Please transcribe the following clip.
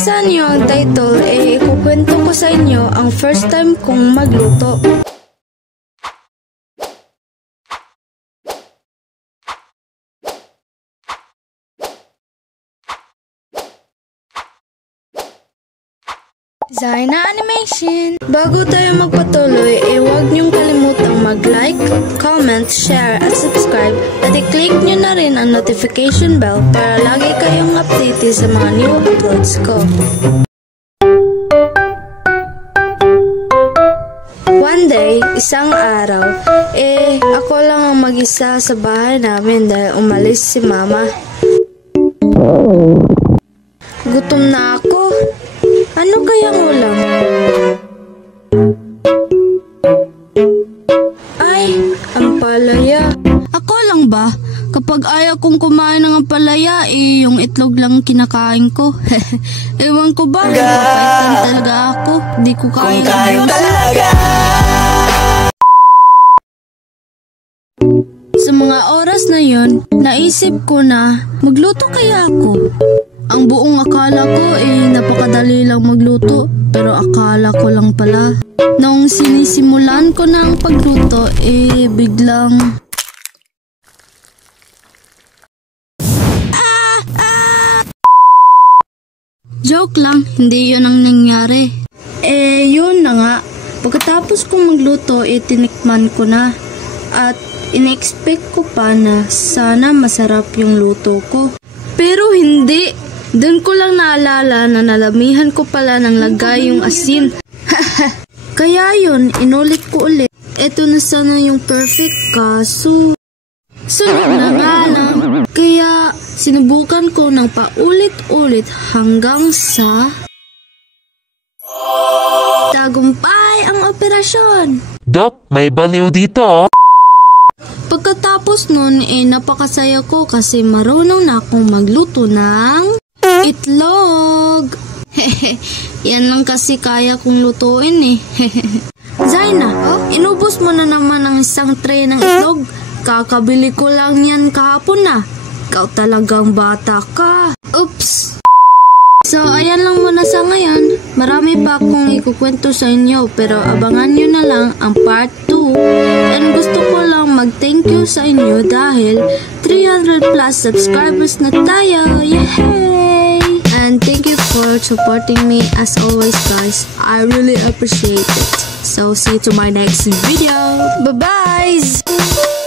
nabasa niyo ang title, ikukwento ko sa inyo ang first time kong magluto. Zaina Animation! Bago tayo magpatuloy, huwag niyong kalimutang mag-like, comment, share, at subscribe at i-click niyo na rin ang notification bell para lagi kayong updated sa mga new uploads ko. One day, isang araw, ako lang ang mag-isa sa bahay namin dahil umalis si mama. Gutom na ako. Ano kayang ulam? Ay, ampalaya. Ako lang ba? Kapag ayaw kong kumain ng ampalaya, yung itlog lang kinakain ko. Ewan ko ba, mapaitan talaga ako. Di ko kaya talaga. Sa mga oras na yon, naisip ko na magluto kaya ako. Ang buong akala ko napakadali lang magluto, pero akala ko lang pala. Nung sinisimulan ko ng pagluto, biglang... Joke lang, hindi yun ang nangyari. Yun na nga. Pagkatapos kong magluto, tinikman ko na. At in-expect ko pa na sana masarap yung luto ko. Pero hindi. Doon ko lang naalala na nalamihan ko pala ng lagay yung asin. Kaya yun, inulit ko ulit. Eto na sana yung perfect, kaso sunod na nga lang. Kaya sinubukan ko ng paulit-ulit hanggang sa tagumpay ang operasyon. Dok, may baliw dito. Pagkatapos nun, napakasaya ko kasi marunong na akong magluto ng itlog. Yan lang kasi kaya kong lutuin Zaina, inubos mo na naman ang isang tray ng itlog. Kakabili ko lang yan kahapon na. Ikaw talagang bata ka. Oops. So, ayan lang muna sa ngayon. Marami pa akong ikukwento sa inyo, pero abangan nyo na lang ang part 2. And gusto ko lang mag-thank you sa inyo dahil 300 plus subscribers na tayo. Yay! And thank you for supporting me as always, guys. I really appreciate it. So, see you to my next video. Bye-bye!